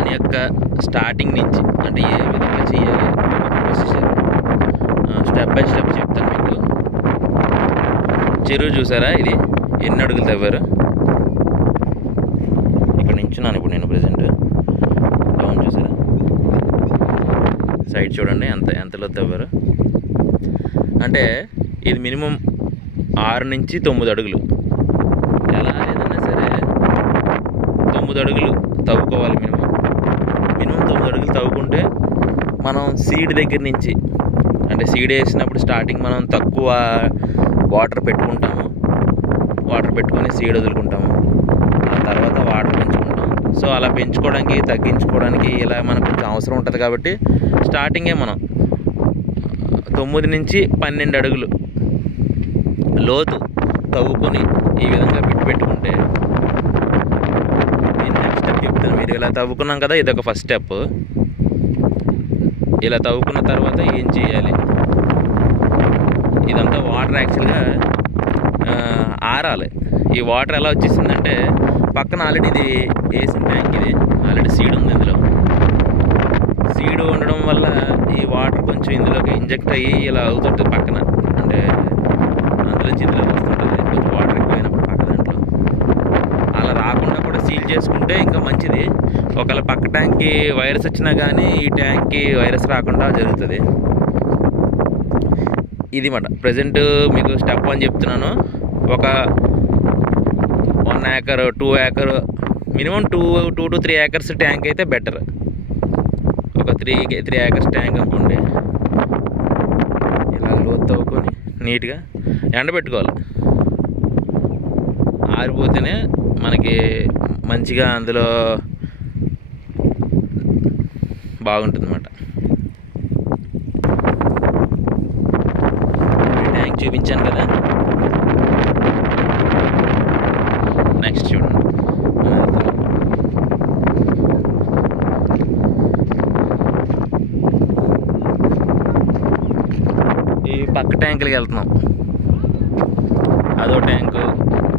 దాని యొక్క స్టార్టింగ్ నుంచి అంటే ఏ విధంగా చేయాలి ప్రొసీజర్ స్టెప్ బై స్టెప్ చెప్తాను మీకు. చెరువు చూసారా, ఇది ఎన్ని అడుగులు తవ్వారు? ఇక్కడ నించున్నాను ఇప్పుడు నేను ప్రజెంట్. డౌన్ చూసారా, సైడ్ చూడండి ఎంతలో తవ్వారు. అంటే ఇది మినిమం 6 నుంచి 9 అడుగులు. ఎలా ఏదైనా సరే 9 అడుగులు తవ్వుకోవాలి. మినిమం 9 అడుగులు తవ్వుకుంటే మనం సీడ్ దగ్గర నుంచి, అంటే సీడ్ వేసినప్పుడు స్టార్టింగ్ మనం తక్కువ వాటర్ పెట్టుకుంటాము, వాటర్ పెట్టుకొని సీడ్ వదులుకుంటాము, ఆ తర్వాత వాటర్ పెంచుకుంటాం. సో అలా పెంచుకోవడానికి తగ్గించుకోవడానికి ఇలా మనకు కొంచెం అవసరం ఉంటుంది కాబట్టి స్టార్టింగే మనం 9 నుంచి 12 అడుగులు లోతు తవ్వుకొని ఈ విధంగా పెట్టుకుంటే, నేను నెక్స్ట్ స్టెప్ చెప్తాను. మీరు ఇలా తవ్వుకున్నాం కదా, ఇదొక ఫస్ట్ స్టెప్. ఇలా తవ్వుకున్న తర్వాత ఏం చేయాలి, ఇదంతా వాటర్ యాక్చువల్గా ఆరాలి. ఈ వాటర్ ఎలా వచ్చేసిందంటే పక్కన ఆల్రెడీ ఇది వేసిన ట్యాంక్, ఇది ఆల్రెడీ సీడ్ ఉంది. ఇందులో సీడ్ ఉండడం వల్ల ఈ వాటర్ కొంచెం ఇందులోకి ఇంజెక్ట్ అయ్యి ఇలా అవుతుంటుంది పక్కన, అంటే అందులోంచి ఇందులోకి వస్తుంటుంది కొంచెం వాటర్ ఎక్కువైనప్పుడు పక్క దాంట్లో. అలా రాకుండా కూడా సీల్ చేసుకుంటే ఇంకా మంచిది. ఒకవేళ పక్క ట్యాంక్కి వైరస్ వచ్చినా కానీ ఈ ట్యాంక్కి వైరస్ రాకుండా జరుగుతుంది. ఇది మాట ప్రజెంట్ మీకు స్టెప్ 1 చెప్తున్నాను. ఒక 1 acre 2 acre minimum 2 to 3 acres tank అయితే బెటర్. ఒక 3 ఏకర్స్ ట్యాంక్ అనుకోండి. ఇలా లోతు తవ్వుకొని నీట్గా ఎండబెట్టుకోవాలి. ఆరిపోతేనే మనకి మంచిగా అందులో బాగుంటుంది అన్నమాట. ట్యాంక్ చూపించాను కదా, నెక్స్ట్ చూడండి. ఈ పక్క ట్యాంకులకి వెళ్తున్నాం, అదో ట్యాంకు.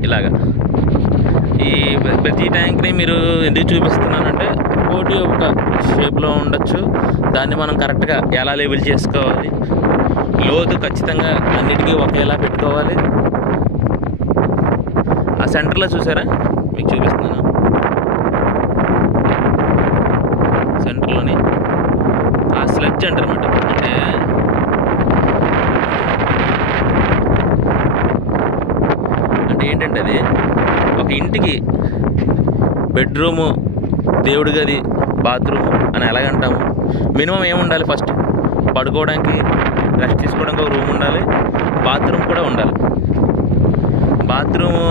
ఇలాగా ఈ ప్రతి ట్యాంక్ని మీరు ఎందుకు చూపిస్తున్నానంటే ఒకటి ఒక షేప్లో ఉండొచ్చు, దాన్ని మనం కరెక్ట్గా ఎలా లేబుల్ చేసుకోవాలి, లోతు ఖచ్చితంగా అన్నిటికీ ఒకేలా పెట్టుకోవాలి. ఆ సెంటర్లో చూసారా, మీకు చూపిస్తున్నాను. సెంటర్లోని ఆ స్లెడ్జ్ అంటారన్నమాట. అంటే ఏంటంటే అది ఒక ఇంటికి బెడ్రూము, దేవుడి గది, బాత్రూమ్ అని ఎలాగంటాము. మినిమం ఏముండాలి, ఫస్ట్ పడుకోవడానికి రెస్ట్ తీసుకోవడానికి ఒక రూమ్ ఉండాలి, బాత్రూమ్ కూడా ఉండాలి. బాత్రూమ్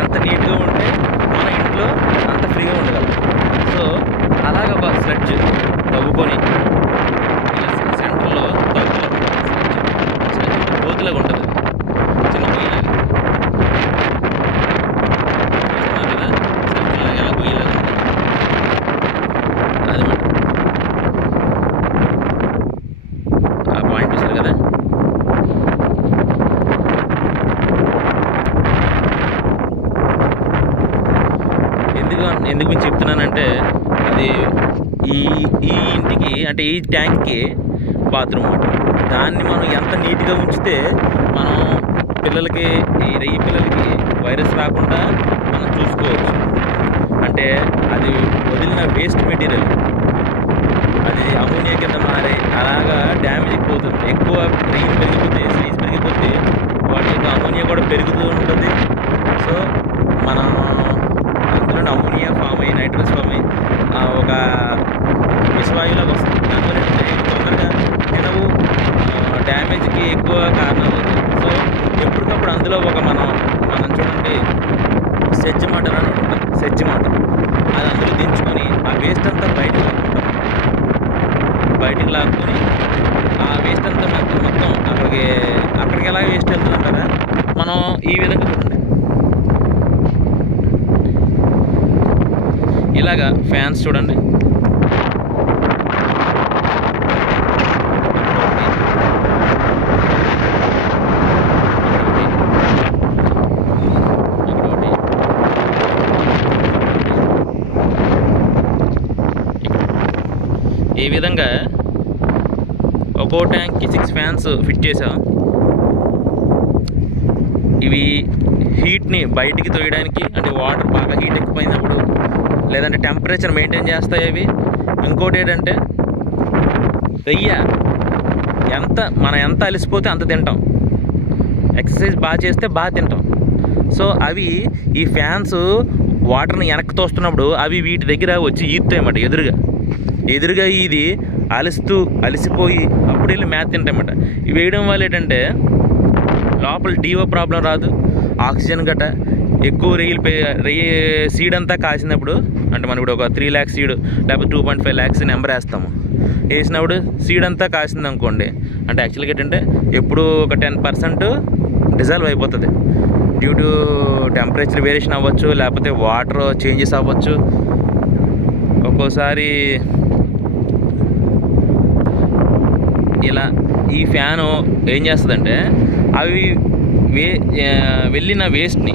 ఎంత నీట్గా ఉంటే మన ఇంట్లో అంత ఫ్రీగా ఉండగలం. సో అలాగ ఒక స్లెడ్జ్ తవ్వుకొని ఇలా సెంటర్లో తవ్వుకోవాలి. స్లెడ్జ్ గోతులాగా ఉంటుంది, చిన్న పొయ్యిలాగా కదా, సర్కిల్లాగా ఎలా పొయ్యిలాగా ఉంటుంది అది మాట. ఆ పాయింట్ చూసారు కదా. ఎందుకు మీకు చెప్తున్నానంటే అది ఈ ఇంటికి అంటే ఈ ట్యాంక్కి బాత్రూమ్ అన్నమాట. దాన్ని మనం ఎంత నీట్గా ఉంచితే మనం పిల్లలకి ఈ పిల్లలకి వైరస్ రాకుండా మనం చూసుకోవచ్చు. అంటే అది వదిలిన వేస్ట్ మెటీరియల్ అది అమోనియా కింద మారి అలాగా డ్యామేజ్ ఎక్కువవుతుంది. ఎక్కువ రెయిన్ పెరిగిపోతే, సైజ్ పెరిగిపోతే వాటి యొక్క అమోనియా కూడా పెరుగుతూ ఉంటుంది. సో మనం అందులో అమోనియా ఫామ్ అయ్యి నైట్రస్ ఫామ్ అయ్యి ఒక విషవాయువులాగా వస్తుంది. దానివల్ల తొందరగా తినవు, డ్యామేజ్కి ఎక్కువ కారణం అవుతుంది. సో ఎప్పటికప్పుడు అందులో ఒక మనం చూడండి సెజ్ మోటార్ అని ఉంటుంది, సెజ్ మోటార్ అది అందులో దించుకొని ఆ వేస్ట్ అంతా బయటకు లాక్కొని ఆ వేస్ట్ అంతా మొత్తం అక్కడికి ఎలా వేస్ట్ వెళ్తుంది అంటారా, మనం ఈ విధంగా చూడండి ఇలాగా ఫ్యాన్స్ చూడండి. విధంగా ఒక్కో ట్యాంక్కి 6 ఫ్యాన్స్ ఫిట్ చేసాం. ఇవి హీట్ని బయటికి తోయడానికి, అంటే వాటర్ బాగా హీట్ ఎక్కువైనప్పుడు లేదంటే టెంపరేచర్ మెయింటైన్ చేస్తాయి అవి. ఇంకోటి ఏంటంటే మనం ఎంత అలసిపోతే అంత తింటాం, ఎక్సర్సైజ్ బాగా చేస్తే బాగా తింటాం. సో అవి ఈ ఫ్యాన్స్ వాటర్ని వెనక్కి తోస్తున్నప్పుడు అవి వీటి దగ్గర వచ్చి ఈదుతాయన్నమాట. ఎదురుగా ఇది అలసిపోయి అప్పుడు వెళ్ళి మేత తింటాయన్నమాట. ఇవి వేయడం వల్ల ఏంటంటే లోపల డివో ప్రాబ్లం రాదు, ఆక్సిజన్ గట్ట ఎక్కువ రెయ్యి సీడ్ అంతా కాసినప్పుడు, అంటే మనం ఇప్పుడు ఒక 3 lakhs సీడ్ లేకపోతే 2.5 lakhs నెంబర్ వేస్తాము. వేసినప్పుడు సీడ్ అంతా కాసింది అనుకోండి, అంటే యాక్చువల్గా ఏంటంటే ఎప్పుడు ఒక 10% డిజాల్వ్ అయిపోతుంది. డ్యూ టు టెంపరేచర్ వేరియేషన్ అవ్వచ్చు, లేకపోతే వాటర్ చేంజెస్ అవ్వచ్చు. ఒక్కోసారి ఇలా ఈ ఫ్యాను ఏం చేస్తుందంటే అవి వెళ్ళిన వేస్ట్ని,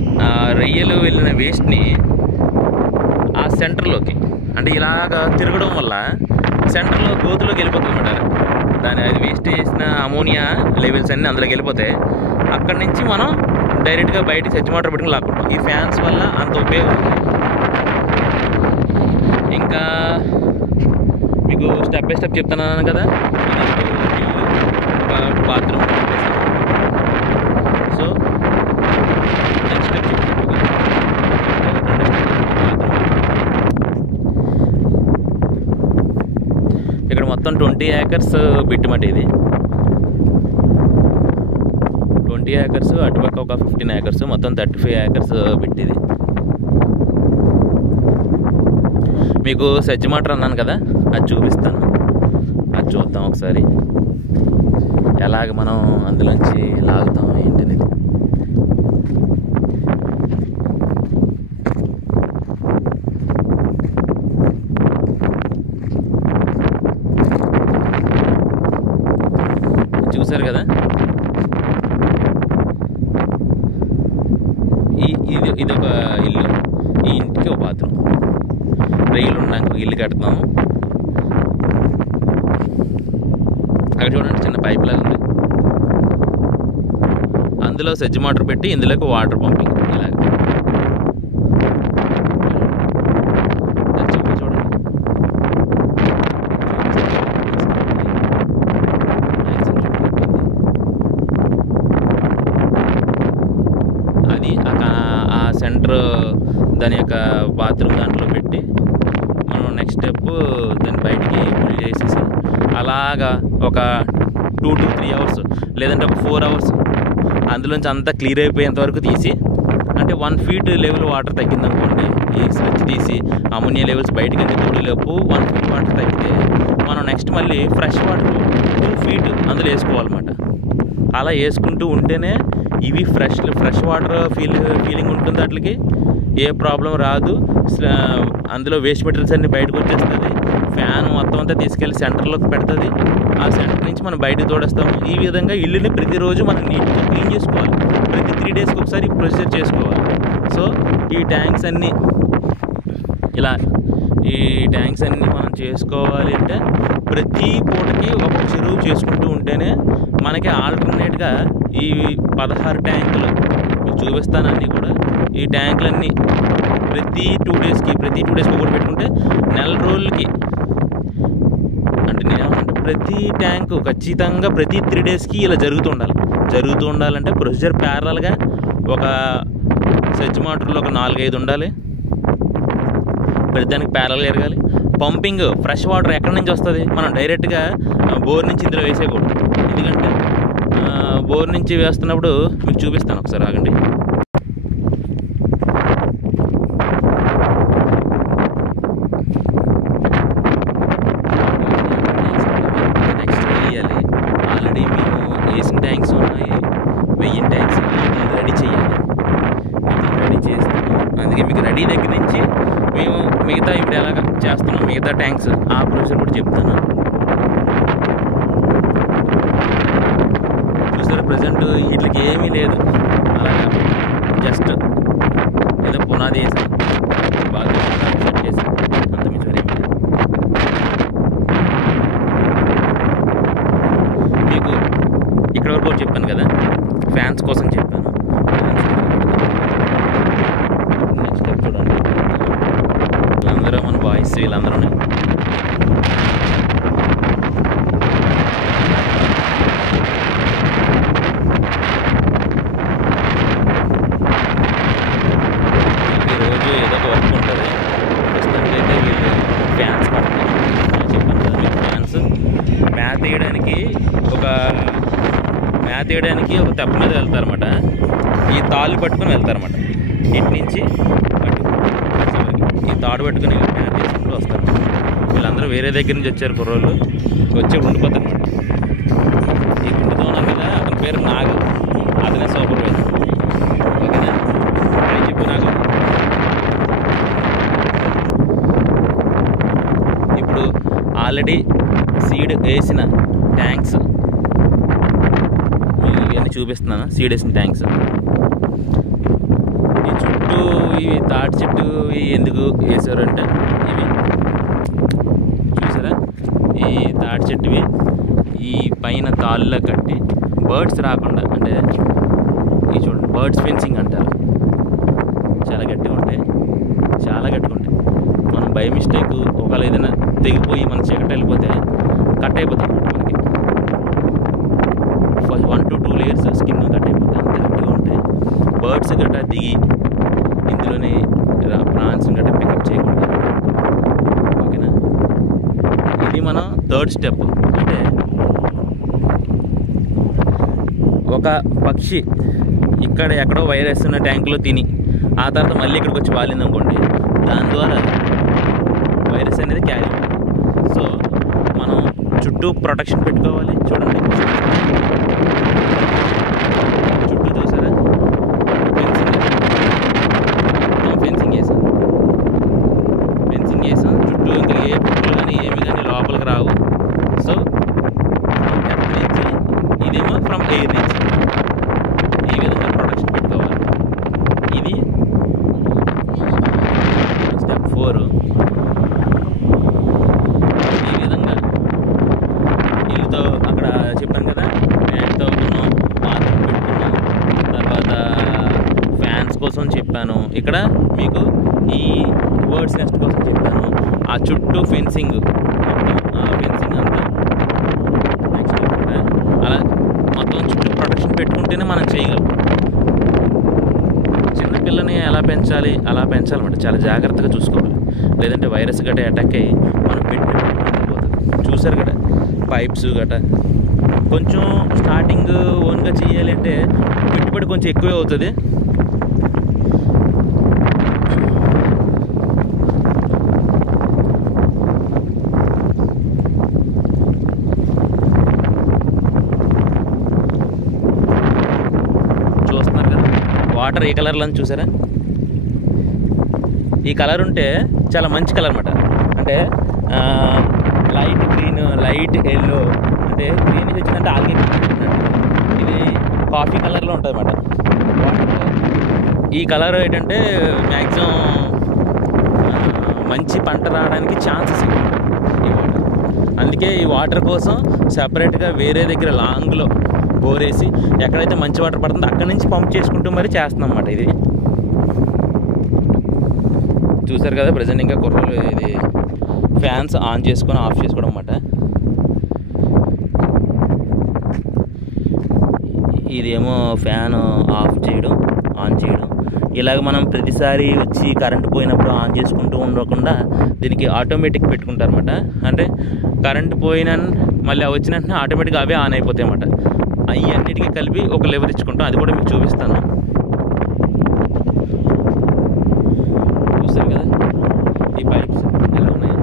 రొయ్యలు వెళ్ళిన వేస్ట్ని ఆ సెంటర్లోకి, అంటే ఇలాగా తిరగడం వల్ల సెంటర్లో గోతులోకి వెళ్ళిపోతుంది అన్నమాట. అది వేస్ట్ చేసిన అమోనియా లెవెల్స్ అన్నీ అందులోకి వెళ్ళిపోతాయి. అక్కడి నుంచి మనం డైరెక్ట్గా బయటికి సెజ్ మోటార్ పెట్టుకుని లాక్కుంటాం. ఈ ఫ్యాన్స్ వల్ల అంత ఉపయోగం ఉంది. ఇంకా మీకు స్టెప్ బై స్టెప్ చెప్తున్నాను కదా. ఒక బాత్రూమ్, సో నెక్స్ట్ స్టెప్ చెప్తాను. ఇక్కడ మొత్తం 20 acres బిట్టుమాట. ఇది 20 acres, అటుపక్క ఒక 15 acres, మొత్తం 35 acres బిట్. ఇది మీకు సెజ్ మోటార్ అన్నాను కదా, అది చూపిస్తాను. అది చూద్దాం ఒకసారి, ఎలాగ మనం అందులోంచి లాగుతాం ఏంటనేది. చూసారు కదా, ఇది ఒక ఇల్లు. ఈ ఇంటికి ఒక బాత్రూమ్. రైలు ఉన్నాక ఇల్లు కడతాము. అక్కడ చూడండి చిన్న పైప్ లాగా ఉంది. అందులో సెజ్ మోటార్ పెట్టి ఇందులోకి వాటర్ పంపింగ్ ఇలాగ చూడండి. అది ఆ సెంటర్ దాని యొక్క బాత్రూమ్ దాంట్లో పెట్టి మనం నెక్స్ట్ స్టెప్ దాన్ని బయటికి పుల్ చేసేసి అలాగా ఒక 2 to 3 hours లేదంటే ఒక 4 hours అందులోంచి అంతా క్లియర్ అయిపోయేంత వరకు తీసి, అంటే 1 feet లెవెల్ వాటర్ తగ్గిందనుకోండి, ఈ స్విచ్ తీసి అమోనియా లెవెల్స్ బయటకి అన్ని తోడేలోపు 1 feet వాటర్ తగ్గితే మనం నెక్స్ట్ మళ్ళీ ఫ్రెష్ వాటర్ 2 feet అందులో వేసుకోవాలన్నమాట. అలా వేసుకుంటూ ఉంటేనే ఇవి ఫ్రెష్ వాటర్ ఫీలింగ్ ఉంటుంది. వాటికి ఏ ప్రాబ్లం రాదు. అందులో వేస్ట్ మెటీరియల్స్ అన్నీ బయటకు వచ్చేస్తుంది. ఫ్యాన్ మొత్తం అంతా తీసుకెళ్ళి సెంటర్లోకి పెడుతుంది. ఆ సెంటర్ నుంచి మనం బయటకు తోడేస్తాము. ఈ విధంగా ఇల్లుని ప్రతిరోజు మనం నీట్గా క్లీన్ చేసుకోవాలి. ప్రతి 3 days ఒకసారి ప్రొసీజర్ చేసుకోవాలి. సో ఈ ట్యాంక్స్ అన్నీ మనం చేసుకోవాలి అంటే ప్రతి పూటకి ఒక చెరువు చేసుకుంటూ ఉంటేనే మనకి ఆల్టర్నేట్గా ఈ 16 ట్యాంకులు మీకు చూపిస్తాను. అన్నీ కూడా ఈ ట్యాంకులన్నీ ప్రతి 2 daysకి ఒకటి పెట్టుకుంటే నెల రోజులకి, అంటే నేనేమంటే ప్రతి ట్యాంకు ఖచ్చితంగా ప్రతి 3 daysకి ఇలా జరుగుతూ ఉండాలంటే ప్రొసీజర్ ప్యారలల్గా ఒక సెజ్ మోటార్లో ఒక 4-5 ఉండాలి. ప్రతిదానికి ప్యారల్గా ఎరగాలి. పంపింగ్ ఫ్రెష్ వాటర్ ఎక్కడి నుంచి వస్తుంది? మనం డైరెక్ట్గా బోర్ నుంచి ఇందులో వేసేయకూడదు. ఎందుకంటే బోర్ నుంచి వేస్తున్నప్పుడు మీకు చూపిస్తాను ఒకసారి, ఆగండి. నెక్స్ట్ వేయాలి. ఆల్రెడీ మేము వేసిన ట్యాంక్స్ ఉన్నాయి, 1000 ట్యాంక్స్ రెడీ చేయాలి. రెడీ చేస్తున్నాం. అందుకే మీకు రెడీ దగ్గర నుంచి మేము మిగతా ఇప్పుడు ఎలాగ చేస్తున్నాం, మిగతా ట్యాంక్స్ ఆ ప్రొసీజర్ కూడా చెప్తాను. చూసారు ప్రజెంట్ వీటికి ఏమీ లేదు, అలాగా జస్ట్ ఏదో పునాది వేసాం, బాగా సెట్ చేసాం, అంత మించి ఏమీ లేదు. మేత వేయడానికి ఒక తెప్ప మీద వెళ్తారన్నమాట. ఈ తాళ్ళు పట్టుకొని వెళ్తారన్నమాట. ఇటు నుంచి అటు ఈ తాడు పట్టుకుని మేత వేసుకుంటూ వస్తారు. వీళ్ళందరూ వేరే దగ్గర నుంచి వచ్చారు కుర్రోళ్ళు. వచ్చి ఉండిపోతారు అన్నమాట. ఈ గుండుతో ఉన్నారు కదా, అతని పేరు నాగ, అతనే సూపర్వైజర్. ఓకేనా, అని చెప్పు నాగ. ఇప్పుడు ఆల్రెడీ సీడ్ వేసిన ట్యాంక్స్ ఇవన్నీ చూపిస్తున్నాను. సీడ్ వేసిన ట్యాంక్స్ ఈ చుట్టూ ఇవి తాటి చెట్టు ఎందుకు వేసారు అంటే, ఇవి చూసారా, ఈ తాటి చెట్టువి ఈ పైన తాళ్ళలో కట్టి బర్డ్స్ రాకుండా, అంటే ఈ చూడండి బర్డ్స్ ఫెన్సింగ్ అంటారు. చాలా గట్టిగా ఉంటాయి, చాలా గట్టిగా ఉంటాయి. మనం బై మిస్టేక్ ఒకవేళ ఏదైనా తెగిపోయి మన చీకటి వెళ్ళిపోతే కట్ అయిపోతాం మనకి. 1 to 2 layers స్కిన్ కట్ అయిపోతాయి, అంత గట్టిగా ఉంటాయి. బర్డ్స్ గట్రా దిగి ఇందులోనే ప్రాన్స్ గట్రా పికప్ చేయకుండా. ఓకేనా, ఇది మనం థర్డ్ స్టెప్. అంటే ఒక పక్షి ఇక్కడ ఎక్కడో వైరస్ ఉన్న ట్యాంకులో తిని ఆ తర్వాత మళ్ళీ ఇక్కడికి వచ్చి వాలింది అనుకోండి, దాని ద్వారా వైరస్ అనేది క్యారీ అవుతుంది. సో మనం చుట్టూ ప్రొటెక్షన్ పెట్టుకోవాలి. చూడండి చుట్టూ చూసారా, ఫెన్సింగ్ వేసాం చుట్టూ. ఇంకా ఏ పుట్టులు కానీ ఏమి కానీ లోపలికి రావు. సో ఎక్కడి నుంచి, ఇదేమో ఫ్రమ్ ఎయిర్ నుంచి. ఈ విధంగా ప్రొటెక్షన్ పెట్టుకోవాలి. ఇది స్టెప్ 4. ఈ విధంగా ఇల్లుతో అక్కడ చెప్పాను కదా, ఫ్యాన్తో ఉన్నాం, బాత్రూమ్ పెట్టుకున్నాం, తర్వాత ఫ్యాన్స్ కోసం చెప్పాను. ఇక్కడ మీకు ఈ బర్డ్స్ నెస్ట్ కోసం చెప్పాను. ఆ చుట్టూ ఫెన్సింగ్ మొత్తం, ఫెన్సింగ్ అంతా నెక్స్ట్ అలా మొత్తం చుట్టూ ప్రొటెక్షన్ పెట్టుకుంటేనే మనం చేయగలం. చిన్నపిల్లని ఎలా పెంచాలి, అలా పెంచాలన్నమాట. చాలా జాగ్రత్తగా చూసుకోవాలి, లేదంటే వైరస్ గట్ట అటాక్ అయ్యి మనం పెట్టుకుంటుంది. చూసారు కదా పైప్స్ గట్ట. కొంచెం స్టార్టింగ్ ఓన్గా చేయాలి అంటే పెట్టుబడి కొంచెం ఎక్కువే అవుతుంది. చూస్తున్నారు కదా వాటర్ ఏ కలర్లో అని చూసారా. ఈ కలర్ ఉంటే చాలా మంచి కలర్ అన్నమాట. అంటే లైట్ గ్రీన్, లైట్ ఎల్లో, అంటే గ్రీన్ నుంచి వచ్చిందంటే ఆల్గే ఇది కాఫీ కలర్లో ఉంటుంది అన్నమాట. ఈ కలర్ ఏంటంటే మ్యాక్సిమం మంచి పంట రావడానికి ఛాన్సెస్ ఎక్కువ ఈ వాటర్. అందుకే ఈ వాటర్ కోసం సపరేట్గా వేరే దగ్గర లాంగ్లో బోర్ వేసి ఎక్కడైతే మంచి వాటర్ పడుతుందో అక్కడి నుంచి పంప్ చేసుకుంటూ మరి చేస్తున్నాం అన్నమాట. ఇది చూసారు కదా, ప్రజెంట్ ఇంకా కుర్రలు ఇది ఫ్యాన్స్ ఆన్ చేసుకొని ఆఫ్ చేసుకోవడం అన్నమాట. ఇదేమో ఫ్యాన్ ఆఫ్ చేయడం, ఆన్ చేయడం. ఇలాగ మనం ప్రతిసారి వచ్చి కరెంటు పోయినప్పుడు ఆన్ చేసుకుంటూ ఉండకుండా దీనికి ఆటోమేటిక్ పెట్టుకుంటారన్నమాట. అంటే కరెంటు పోయిన మళ్ళీ వచ్చిన వెంటనే ఆటోమేటిక్గా అవే ఆన్ అయిపోతాయి అన్నమాట. అవి అన్నిటికీ కలిపి ఒక లెవర్ ఇచ్చుకుంటాం. అది కూడా మీకు చూపిస్తాను. చూస్తారు కదా ఈ పైప్స్ ఎలా ఉన్నాయి.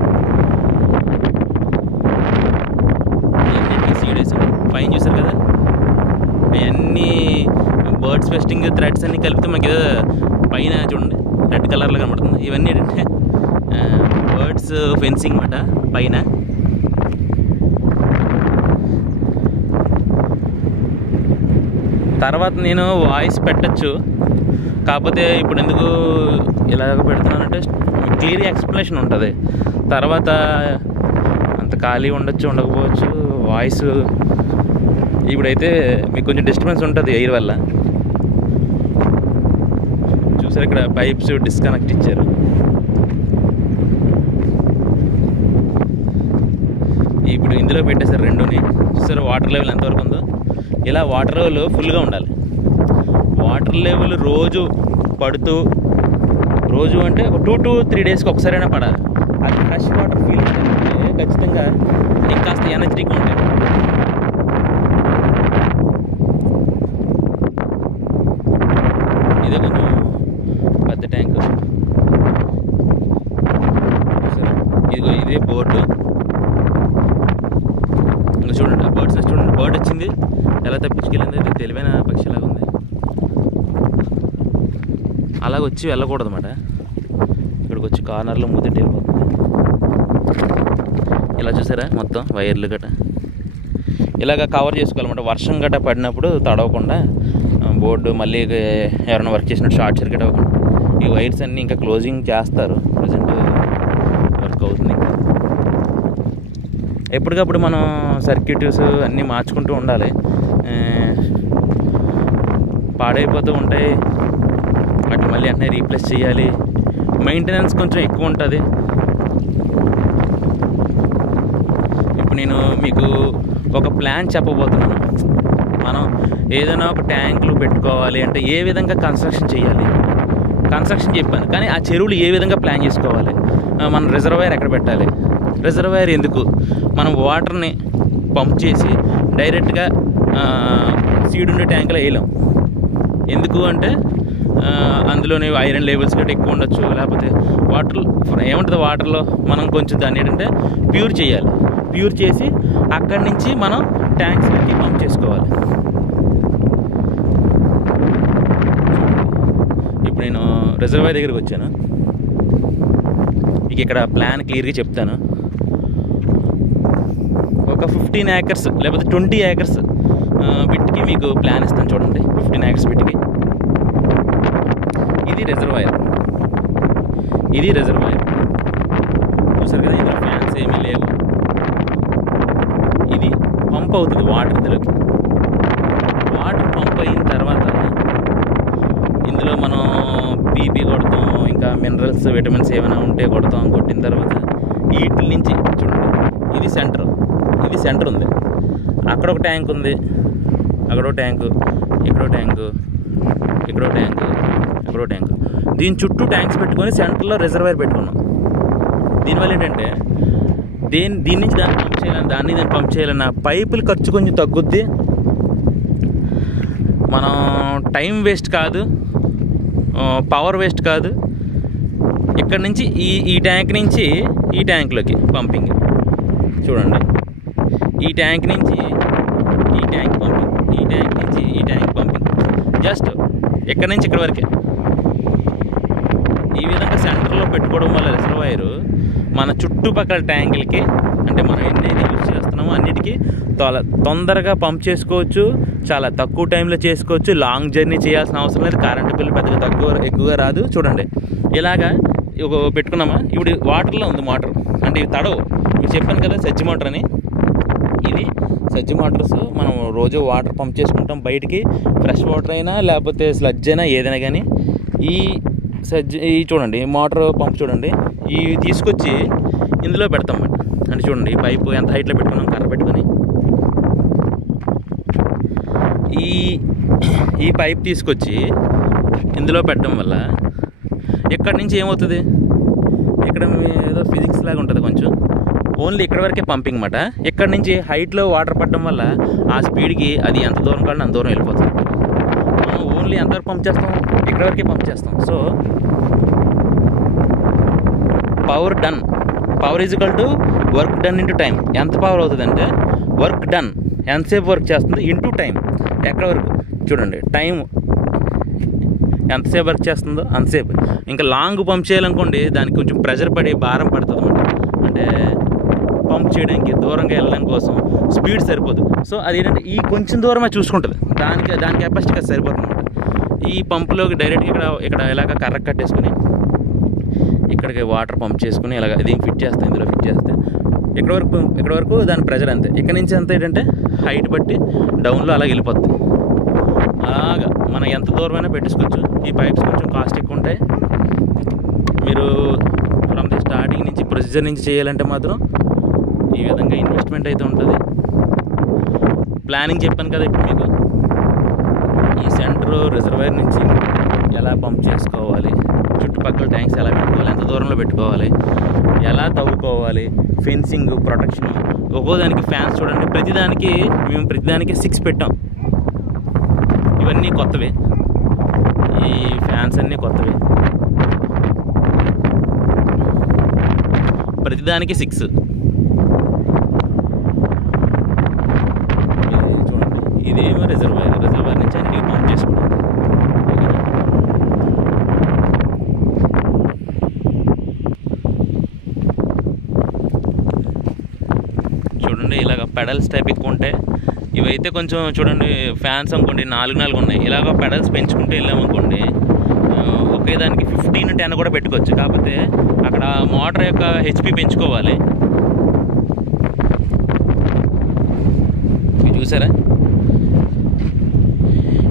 ఇవన్నీ సీడ్ వేసాం పైన. చూసారు కదా అవన్నీ బర్డ్స్ ఫెస్టింగ్ థ్రెడ్స్ అన్నీ కలిపితే మనకి ఏదో పైన చూడండి రెడ్ కలర్లో కనబడుతుంది. ఇవన్నీ ఏంటంటే బర్డ్స్ ఫెన్సింగ్ అన్నమాట పైన. తర్వాత నేను వాయిస్ పెట్టచ్చు, కాకపోతే ఇప్పుడు ఎందుకు ఇలాగ పెడుతున్నానంటే క్లియర్ ఎక్స్ప్లెనేషన్ ఉంటుంది. తర్వాత అంత ఖాళీ ఉండొచ్చు, ఉండకపోవచ్చు. వాయిస్ ఇప్పుడైతే మీకు కొంచెం డిస్టర్బెన్స్ ఉంటుంది ఎయిర్ వల్ల. చూసారు ఇక్కడ పైప్స్ డిస్కనెక్ట్ ఇచ్చారు. ఇప్పుడు ఇందులో పెట్టేశారు రెండుని. చూసారు వాటర్ లెవెల్ ఎంతవరకు ఉందో. ఇలా వాటర్ లెవెల్ ఫుల్గా ఉండాలి. వాటర్ లెవెల్ రోజు పడుతూ, రోజు అంటే ఒక 2 to 3 డేస్కి ఒకసారైనా పడాలి. అది ఫ్రెష్ వాటర్ ఫీల్ అంటే ఖచ్చితంగా ఇంకాస్త ఎనర్జెటిక్గా ఉంటాయి. ఇంకా చూడండి ఆ బర్డ్స్ చూడండి, బర్డ్ వచ్చింది ఎలా తప్పించుకెళ్ళింది, ఇది తెలివైన పక్షిలాగా ఉంది. అలాగ వచ్చి వెళ్ళకూడదు అన్నమాట. ఇక్కడికి వచ్చి కార్నర్లో మూతిట్టి వెళ్ళిపోతుంది. ఇలా చూసారా మొత్తం వైర్లు గట్ట ఇలాగ కవర్ చేసుకోవాలన్నమాట. వర్షం గట్ట పడినప్పుడు తడవకుండా బోర్డు మళ్ళీ ఎవరైనా వర్క్ చేసినట్టు షార్ట్ సర్క్యూట్ అవ్వకుండా ఈ వైర్స్ అన్నీ ఇంకా క్లోజింగ్ చేస్తారు. ప్రజెంట్ వర్క్ అవుతుంది. ఇంకా ఎప్పటికప్పుడు మనం సర్క్యూట్స్ అన్నీ మార్చుకుంటూ ఉండాలి. పాడైపోతూ ఉంటాయి, వాటిని మళ్ళీ వెంటనే రీప్లేస్ చేయాలి. మెయింటెనెన్స్ కొంచెం ఎక్కువ ఉంటుంది. ఇప్పుడు నేను మీకు ఒక ప్లాన్ చెప్పబోతున్నాను. మనం ఏదైనా ఒక ట్యాంకులు పెట్టుకోవాలి అంటే ఏ విధంగా కన్స్ట్రక్షన్ చేయాలి, కన్స్ట్రక్షన్ చెప్పాను. కానీ ఆ చెరువులు ఏ విధంగా ప్లాన్ చేసుకోవాలి, మనం రిజర్వాయర్ ఎక్కడ పెట్టాలి, రిజర్వాయర్ ఎందుకు, మనం వాటర్ని పంప్ చేసి డైరెక్ట్గా సీడ్ ఉండే ట్యాంకులో వేయలేం. ఎందుకు అంటే అందులోనే ఐరన్ లెవెల్స్ గట్రా ఎక్కువ ఉండొచ్చు, లేకపోతే వాటర్ ఏముంటుంది వాటర్లో మనం కొంచెం దాన్ని ఏంటంటే ప్యూర్ చేయాలి. ప్యూర్ చేసి అక్కడి నుంచి మనం ట్యాంక్స్కి పంప్ చేసుకోవాలి. ఇప్పుడు నేను రిజర్వాయర్ దగ్గరికి వచ్చాను. ఇక ఇక్కడ ప్లాన్ క్లియర్గా చెప్తాను. ఒక 15 acres లేకపోతే 20 acres బిట్కి మీకు ప్లాన్ ఇస్తాను చూడండి. 15 acres బిట్కి ఇది రిజర్వాయర్. ఇది రిజర్వాయర్ చూసారు కదా, ఇందులో ఫ్యాన్స్ ఏమీ లేవు. ఇది పంప్ అవుతుంది వాటర్. ఇందులోకి వాటర్ పంప్ అయిన తర్వాత ఇందులో మనం పీపీ కొడతాం, ఇంకా మినరల్స్ విటమిన్స్ ఏమైనా ఉంటే కొడతాం. కొట్టిన తర్వాత వీటి నుంచి చూడండి, ఇది సెంటర్, ఇది సెంటర్ ఉంది. అక్కడ ఒక ట్యాంక్ ఉంది, అక్కడో ట్యాంకు, ఇక్కడో ట్యాంకు, ఇక్కడో ట్యాంకు, ఇక్కడో ట్యాంకు. దీని చుట్టూ ట్యాంక్స్ పెట్టుకొని సెంటర్లో రిజర్వాయర్ పెట్టుకున్నాం. దీనివల్ల ఏంటంటే దీని నుంచి దాన్ని పంప్ చేయాలని, దాన్ని దాన్ని పంప్ చేయాలన్న పైపులు ఖర్చు కొంచెం తగ్గుద్ది. మనం టైం వేస్ట్ కాదు, పవర్ వేస్ట్ కాదు. ఇక్కడ నుంచి ఈ ట్యాంక్ నుంచి ఈ ట్యాంక్లోకి పంపింగ్ చూడండి. ఈ ట్యాంక్ నుంచి ఈ ట్యాంక్ పంపింగ్, ఈ ట్యాంక్ నుంచి ఈ ట్యాంక్ పంపింగ్, జస్ట్ ఇక్కడ నుంచి ఇక్కడ వరకే. ఈ విధంగా సెంటర్లో పెట్టుకోవడం వల్ల రిజర్వాయరు మన చుట్టుపక్కల ట్యాంకులకి, అంటే మనం ఎన్నైతే యూజ్ చేస్తున్నామో అన్నిటికీ చాలా తొందరగా పంప్ చేసుకోవచ్చు, చాలా తక్కువ టైంలో చేసుకోవచ్చు. లాంగ్ జర్నీ చేయాల్సిన అవసరం లేదు. కరెంటు బిల్లు పెద్దగా ఎక్కువగా రాదు. చూడండి ఇలాగా పెట్టుకున్నామా. ఇప్పుడు వాటర్లో ఉంది మోటార్, అంటే ఇవి తడవు. మీకు చెప్పాను కదా సజ్జి మోటార్ అని. ఇది సజ్జి మోటార్స్ మనం రోజు వాటర్ పంప్ చేసుకుంటాం బయటికి. ఫ్రెష్ వాటర్ అయినా లేకపోతే స్లడ్జ్ అయినా ఏదైనా కానీ ఈ చూడండి మోటార్ పంప్ చూడండి, ఇవి తీసుకొచ్చి ఇందులో పెడతాం అన్నమాట. అంటే చూడండి ఈ పైపు ఎంత హైట్లో పెట్టుకున్నాం, కర్ర పెట్టుకొని ఈ పైప్ తీసుకొచ్చి ఇందులో పెట్టడం వల్ల ఇక్కడి నుంచి ఏమవుతుంది, ఇక్కడ ఏదో ఫిజిక్స్ లాగా ఉంటుంది కొంచెం. ఓన్లీ ఇక్కడ వరకే పంపింగ్ అన్నమాట. ఇక్కడ నుంచి హైట్లో వాటర్ పడడం వల్ల ఆ స్పీడ్కి అది ఎంత దూరం కావాలంటే అంత దూరం వెళ్ళిపోతుంది. మనం ఓన్లీ ఎంతవరకు పంప్ చేస్తాం, ఇక్కడ వరకే పంప్ చేస్తాం. So power done, power equal to work done into time. ఎంత పవర్ అవుతుందంటే వర్క్ డన్ ఎంతసేపు వర్క్ చేస్తుంది ఇంటూ టైం. ఎక్కడ వరకు చూడండి, టైం ఎంతసేపు వర్క్ చేస్తుందో అంతసేపు. ఇంకా లాంగ్ పంప్ చేయాలనుకోండి దానికి కొంచెం ప్రెషర్ పడి భారం పడుతుంది అన్నమాట. అంటే పంప్ చేయడానికి దూరంగా వెళ్ళడం కోసం స్పీడ్ సరిపోదు. సో అది ఏంటంటే ఈ కొంచెం దూరమే చూసుకుంటుంది, దాని కెపాసిటీకి అది సరిపోతుంది అన్నమాట. ఈ పంపులోకి డైరెక్ట్గా ఇక్కడ ఇలాగ కర్ర కట్టేసుకుని ఇక్కడికి వాటర్ పంప్ చేసుకుని ఇలాగ దీనికి ఫిట్ చేస్తే, ఇందులో ఫిట్ చేస్తే ఇక్కడ వరకు దాని ప్రెషర్ అంతే. ఇక్కడ నుంచి అంత ఏంటంటే హైట్ బట్టి డౌన్లో అలా వెళ్ళిపోతుంది. అలాగా మనం ఎంత దూరమైనా పెట్టేసుకోవచ్చు. ఈ పైప్స్ కొంచెం కాస్ట్ ఎక్కువ ఉంటాయి. మీరు ఫ్రమ్ ది స్టార్టింగ్ నుంచి ప్రొసీజర్ నుంచి చేయాలంటే మాత్రం ఈ విధంగా ఇన్వెస్ట్మెంట్ అయితే ఉంటుంది. ప్లానింగ్ చెప్పాను కదా ఇప్పుడు మీకు. ఈ సెంటర్ రిజర్వాయర్ నుంచి ఎలా పంప్ చేసుకోవాలి, చుట్టుపక్కల ట్యాంక్స్ ఎలా పెట్టుకోవాలి, ఎంత దూరంలో పెట్టుకోవాలి, ఎలా తవ్వుకోవాలి, ఫెన్సింగ్, ప్రొటెక్షన్, ఒక్కోదానికి ఫ్యాన్స్ చూడండి. మేము ప్రతిదానికి 6 పెట్టాం. ఇవన్నీ కొత్తవే, ఈ ఫ్యాన్స్ అన్నీ కొత్తవే. ప్రతిదానికి 6. రిజర్వాయర్ నుంచి అన్నిటికీ పంప్ చేసుకోవడం. చూడండి ఇలాగ పెడల్స్ టైప్ ఎక్కువ ఉంటాయి. ఇవైతే కొంచెం చూడండి ఫ్యాన్స్ అనుకోండి 4 ఉన్నాయి. ఇలాగ పెడల్స్ పెంచుకుంటూ వెళ్ళామనుకోండి ఒకే దానికి 15-10 కూడా పెట్టుకోవచ్చు. కాకపోతే అక్కడ మోటార్ యొక్క హెచ్పి పెంచుకోవాలి. చూసారా,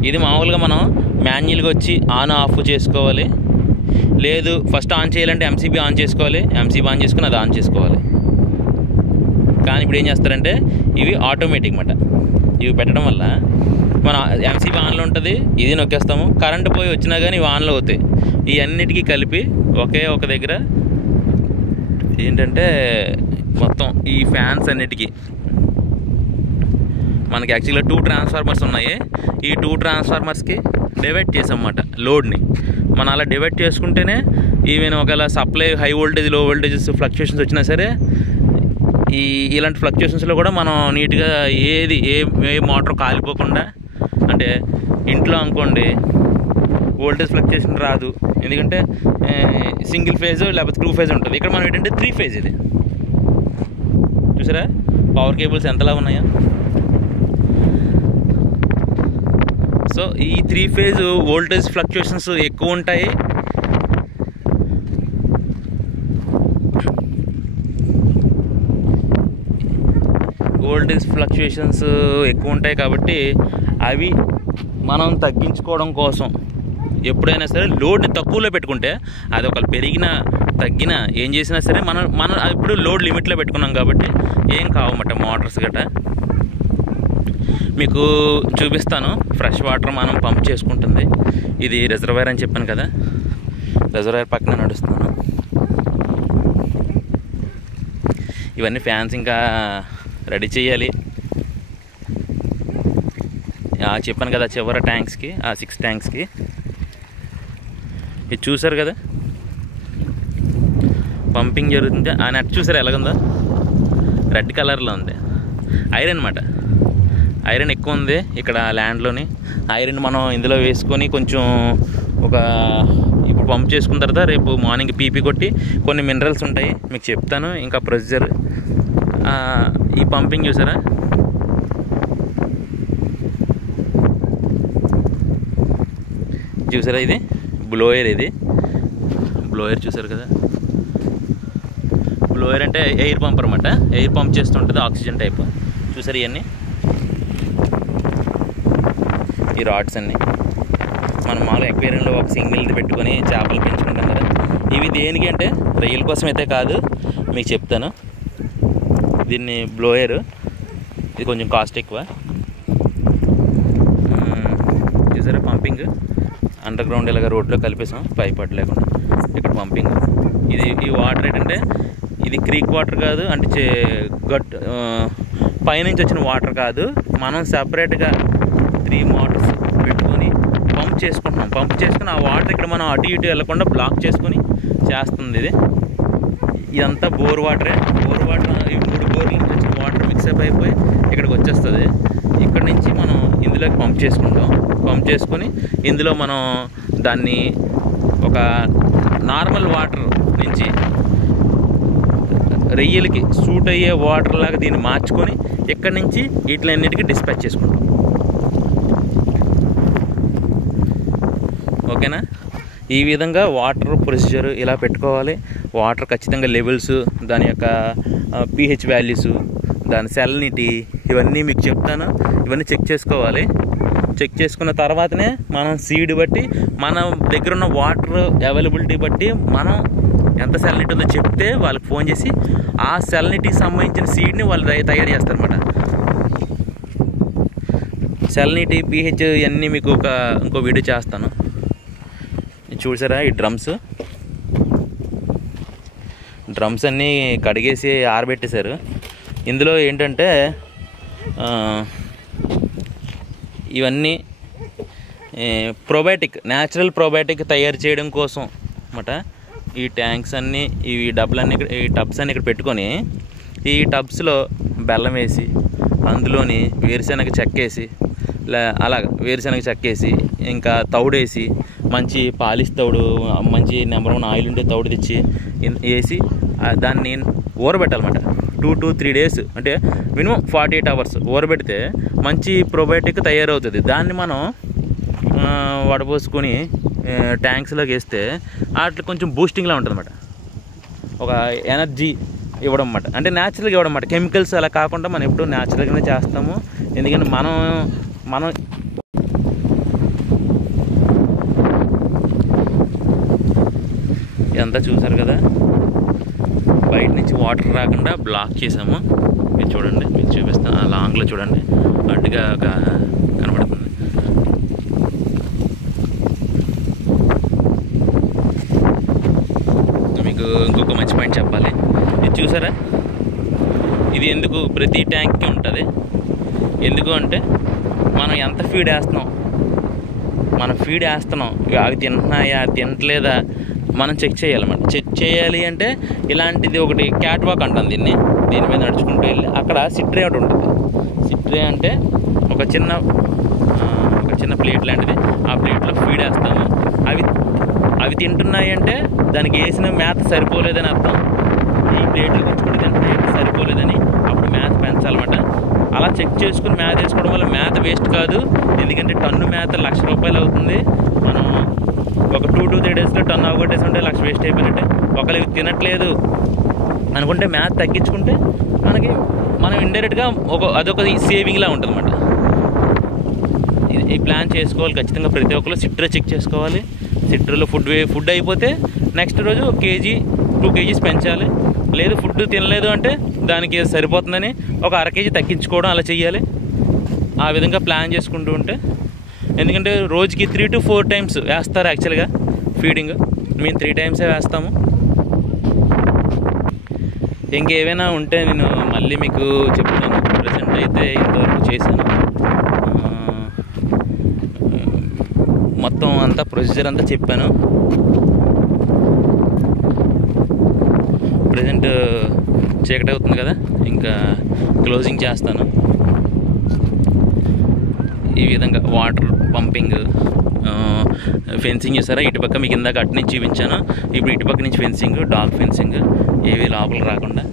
ఇది మామూలుగా మనం మాన్యువల్గా వచ్చి ఆన్ ఆఫ్ చేసుకోవాలి. లేదు ఫస్ట్ ఆన్ చేయాలంటే ఎంసీబీ ఆన్ చేసుకోవాలి. ఎంసీబీ ఆన్ చేసుకుని అది ఆన్ చేసుకోవాలి. కానీ ఇప్పుడు ఏం చేస్తారంటే ఇవి ఆటోమేటిక్ అన్నమాట. ఇవి పెట్టడం వల్ల మన ఎంసీబీ ఆన్లో ఉంటుంది, ఇది నొక్కేస్తాము, కరెంటు పోయి వచ్చినా కానీ ఇవి ఆన్లో అవుతాయి. ఈ అన్నిటికీ కలిపి ఒకే ఒక దగ్గర ఏంటంటే మొత్తం ఈ ఫ్యాన్స్ అన్నిటికీ మనకి యాక్చువల్గా 2 ట్రాన్స్ఫార్మర్స్ ఉన్నాయి. ఈ 2 ట్రాన్స్ఫార్మర్స్కి డివైడ్ చేసామన్నమాట లోడ్ని. మనం అలా డివైడ్ చేసుకుంటేనే ఈవెన్ ఒకవేళ సప్లై హై వోల్టేజ్ లో వోల్టేజెస్ ఫ్లక్చుయేషన్స్ వచ్చినా సరే ఇలాంటి ఫ్లక్చుయేషన్స్లో కూడా మనం నీట్గా ఏ మోటార్ కాలిపోకుండా, అంటే ఇంట్లో అనుకోండి వోల్టేజ్ ఫ్లక్చుయేషన్ రాదు, ఎందుకంటే సింగిల్ ఫేజ్ లేకపోతే 2 ఫేజ్ ఉంటుంది. ఇక్కడ మనం ఏంటంటే 3 ఫేజ్. ఇది చూసారా పవర్ కేబుల్స్ ఎంతలా ఉన్నాయా. సో ఈ 3 ఫేజ్ వోల్టేజ్ ఫ్లక్చుయేషన్స్ ఎక్కువ ఉంటాయి. కాబట్టి అవి మనం తగ్గించుకోవడం కోసం ఎప్పుడైనా సరే లోడ్ని తక్కువలో పెట్టుకుంటే అది ఒకవేళ పెరిగినా తగ్గినా ఏం చేసినా సరే మనం ఇప్పుడు లోడ్ లిమిట్లో పెట్టుకున్నాం కాబట్టి ఏం కావన్నమాట మోటార్స్ గట్రా. మీకు చూపిస్తాను ఫ్రెష్ వాటర్ మనం పంప్ చేసుకుంటుంది. ఇది రిజర్వాయర్ అని చెప్పాను కదా, రిజర్వాయర్ పక్కన నడుస్తాను. ఇవన్నీ ఫ్యాన్స్ ఇంకా రెడీ చేయాలి. చెప్పాను కదా చివరి ట్యాంక్స్కి, ఆ 6 ట్యాంక్స్కి. ఇది చూసారు కదా పంపింగ్ జరుగుతుంది. ఆ నెట్ చూసారు ఎలాగుందో, రెడ్ కలర్లో ఉంది. ఐరన్ అన్నమాట, ఐరన్ ఎక్కువ ఉంది ఇక్కడ ల్యాండ్లోని. ఐరన్ మనం ఇందులో వేసుకొని కొంచెం ఇప్పుడు పంప్ చేసుకున్న తర్వాత రేపు మార్నింగ్ పీపీ కొట్టి కొన్ని మినరల్స్ ఉంటాయి మీకు చెప్తాను. ఇంకా ప్రొసీజర్ ఈ పంపింగ్ చూసారా, ఇది బ్లోయర్. ఇది బ్లోయర్ చూసారు కదా, బ్లోయర్ అంటే ఎయిర్ పంప్ అనమాట. ఎయిర్ పంప్ చేస్తుంటుంది ఆక్సిజన్ టైప్. చూసారు ఇవన్నీ ఈ రాడ్స్ అన్నీ మనం మామూలుగా ఎక్వేరియంలో ఒక సింగిల్ది పెట్టుకొని చేపలు పెంచుకుంటాం కదా. ఇవి దేనికి అంటే రొయ్యల కోసం అయితే కాదు, మీకు చెప్తాను. దీన్ని బ్లోయర్, ఇది కొంచెం కాస్ట్ ఎక్కువ. చూసారా పంపింగ్ అండర్ గ్రౌండ్ ఇలాగ రోడ్లో కలిపేసాం పైప్ లేకుండా. ఇక్కడ పంపింగ్ ఈ వాటర్ ఏంటంటే ఇది క్రీక్ వాటర్ కాదు, అంటే పైనుంచి వచ్చిన వాటర్ కాదు. మనం సపరేట్గా 3 మోటార్స్ పెట్టుకొని పంప్ చేసుకుంటున్నాం. పంప్ చేసుకుని ఆ వాటర్ ఇక్కడ మనం అటు ఇటు వెళ్ళకుండా బ్లాక్ చేసుకొని చేస్తుంది. ఇదంతా బోర్ వాటరే. బోర్ వాటర్ ఈ 3 బోర్ల నుంచి వచ్చిన వాటర్ మిక్సప్ అయిపోయి ఇక్కడికి వచ్చేస్తుంది. ఇక్కడ నుంచి మనం ఇందులోకి పంప్ చేసుకుంటాం. పంప్ చేసుకొని ఇందులో మనం దాన్ని ఒక నార్మల్ వాటర్ నుంచి రొయ్యలకి సూట్ అయ్యే వాటర్ లాగా దీన్ని మార్చుకొని ఇక్కడి నుంచి వీటిలన్నిటికీ డిస్పాచ్ చేసుకుంటాం. ఓకేనా, ఈ విధంగా వాటర్ ప్రొసీజర్ ఇలా పెట్టుకోవాలి. వాటర్ ఖచ్చితంగా లెవెల్స్, దాని యొక్క pH వాల్యూస్, దాని సెలనిటీ, ఇవన్నీ మీకు చెప్తాను. ఇవన్నీ చెక్ చేసుకోవాలి. చెక్ చేసుకున్న తర్వాతనే మనం సీడ్ బట్టి మన దగ్గర ఉన్న వాటర్ అవైలబిలిటీ బట్టి మనం ఎంత సెలనిటీ ఉందో చెప్తే వాళ్ళకి ఫోన్ చేసి ఆ సెలనిటీకి సంబంధించిన సీడ్ని వాళ్ళు తయారు చేస్తారన్నమాట. సెలనిటీ, pH ఇవన్నీ మీకు ఇంకో వీడియో చేస్తాను. చూసారా ఈ డ్రమ్స్ అన్నీ కడిగేసి ఆరబెట్టేశారు. ఇందులో ఏంటంటే ఇవన్నీ ప్రోబయాటిక్, న్యాచురల్ ప్రోబయాటిక్ తయారు చేయడం కోసం అన్నమాట. ఈ ట్యాంక్స్ అన్నీ, ఈ టబ్స్ అన్నీ ఇక్కడ పెట్టుకొని ఈ టబ్స్లో బెల్లం వేసి అందులోని వేరుశెనగ చెక్కేసి అలాగ వేరుశనగ చెక్కేసి ఇంకా తౌడేసి మంచి పాలిష్ తౌడు, మంచి నెంబర్ 1 ఆయిల్ ఉండే తౌడు తెచ్చి వేసి దాన్ని ఊరబెట్టాలన్నమాట. 2 to 3 days అంటే మినిమం 48 hours ఊరబెడితే మంచి ప్రోబయోటిక్ తయారవుతుంది. దాన్ని మనం వడపోసుకొని ట్యాంక్స్లోకి వేస్తే వాటికి కొంచెం బూస్టింగ్లా ఉంటుంది అన్నమాట. ఒక ఎనర్జీ ఇవ్వడం అన్నమాట. అంటే న్యాచురల్గా ఇవ్వడం అన్నమాట. కెమికల్స్ అలా కాకుండా మనం ఎప్పుడూ న్యాచురల్గానే చేస్తాము. ఎందుకంటే మనం ఇదంతా చూసారు కదా, బయట నుంచి వాటర్ రాకుండా బ్లాక్ చేసాము. మీరు చూడండి, మీకు చూపిస్తాను. ఆ లాంగ్లో చూడండి, అడ్డుగా కనబడుతుంది. మీకు ఇంకొక మంచి పాయింట్ చెప్పాలి. ఇది చూసారా, ఇది ఎందుకు ప్రతి ట్యాంక్కి ఉంటుంది. ఎందుకు అంటే మనం ఎంత ఫీడ్ వేస్తున్నాం, అవి తింటున్నాయా తినట్లేదా మనం చెక్ చేయాలన్నమాట. చెక్ చేయాలి అంటే ఇలాంటిది ఒకటి క్యాట్ వాక్ అంటాం దీని మీద నడుచుకుంటూ వెళ్ళి అక్కడ సిట్రే ఒకటి ఉంటుంది. సిట్రే అంటే ఒక చిన్న ప్లేట్ లాంటిది. ఆ ప్లేట్లో ఫీడ్ వేస్తాము. అవి తింటున్నాయి అంటే దానికి వేసిన మేత సరిపోలేదని అర్థం. ఈ ప్లేట్లకు వచ్చి కూడా తింటున్నాయి సరిపోలేదని అప్పుడు మేత పెంచాలన్నమాట. అలా చెక్ చేసుకుని మేత వేసుకోవడం వల్ల మేత వేస్ట్ కాదు. ఎందుకంటే టన్ను మేత ₹1,00,000 అవుతుంది. మనం ఒక 2 to 3 daysలో టన్ను అవగొట్టేసుకుంటే 1,00,000 వేస్ట్ అయిపోయినట్టే. ఒకళ్ళు తినట్లేదు అనుకుంటే మేత తగ్గించుకుంటే మనం ఇండైరెక్ట్గా అదొక సేవింగ్లా ఉంటుంది అన్నమాట. ఈ ప్లాన్ చేసుకోవాలి ఖచ్చితంగా. ప్రతి ఒక్కరు సిట్రే చెక్ చేసుకోవాలి. సిట్రేలో ఫుడ్ అయిపోతే నెక్స్ట్ రోజు 1 kg 2 kgs పెంచాలి. లేదు ఫుడ్ తినలేదు అంటే దానికి సరిపోతుందని ఒక 1/2 kg తగ్గించుకోవడం అలా చేయాలి. ఆ విధంగా ప్లాన్ చేసుకుంటూ ఉంటే, ఎందుకంటే రోజుకి 3 to 4 times వేస్తారు యాక్చువల్గా ఫీడింగ్. మేము 3 times వేస్తాము. ఇంకేమైనా ఉంటే నేను మళ్ళీ మీకు చెప్తాను. ప్రజెంట్ అయితే ఇంతవరకు చేశాను. మొత్తం అంతా ప్రొసీజర్ అంతా చెప్పాను. ప్రజెంట్ చీకటి అవుతుంది కదా, ఇంకా క్లోజింగ్ చేస్తాను. ఈ విధంగా వాటర్ పంపింగ్, ఫెన్సింగ్ చూసారా, ఇటుపక్క మీకు ఇందాక అటు నుంచి చూపించాను. ఇప్పుడు ఇటుపక్క నుంచి ఫెన్సింగ్, డాగ్ ఫెన్సింగ్, ఏవి లోపల రాకుండా.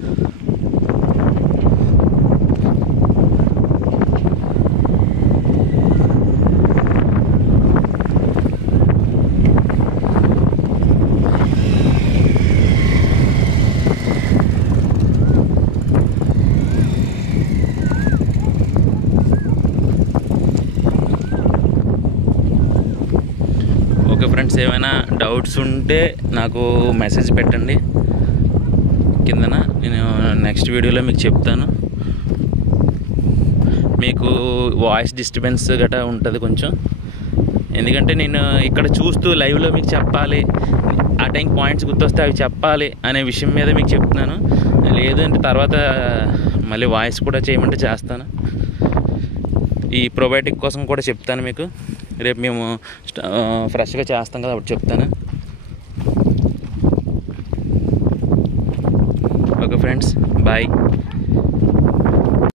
ఓకే ఫ్రెండ్స్, ఏమైనా డౌట్స్ ఉంటే నాకు మెసేజ్ పెట్టండి కిందన. నేను నెక్స్ట్ వీడియోలో మీకు చెప్తాను. మీకు వాయిస్ డిస్టర్బెన్స్ గట్రా ఉంటుంది కొంచెం. ఎందుకంటే నేను ఇక్కడ చూస్తూ లైవ్లో మీకు చెప్పాలి, ఆ టైం పాయింట్స్ గుర్తొస్తే అవి చెప్పాలి అనే విషయం మీద మీకు చెప్తున్నాను. లేదంటే తర్వాత మళ్ళీ వాయిస్ కూడా చేయమంటే చేస్తాను. ఈ ప్రోబయోటిక్ కోసం కూడా చెప్తాను మీకు. రేపు మేము ఫ్రెష్గా చేస్తాం కదా, అప్పుడు చెప్తాను. Okay friends, bye.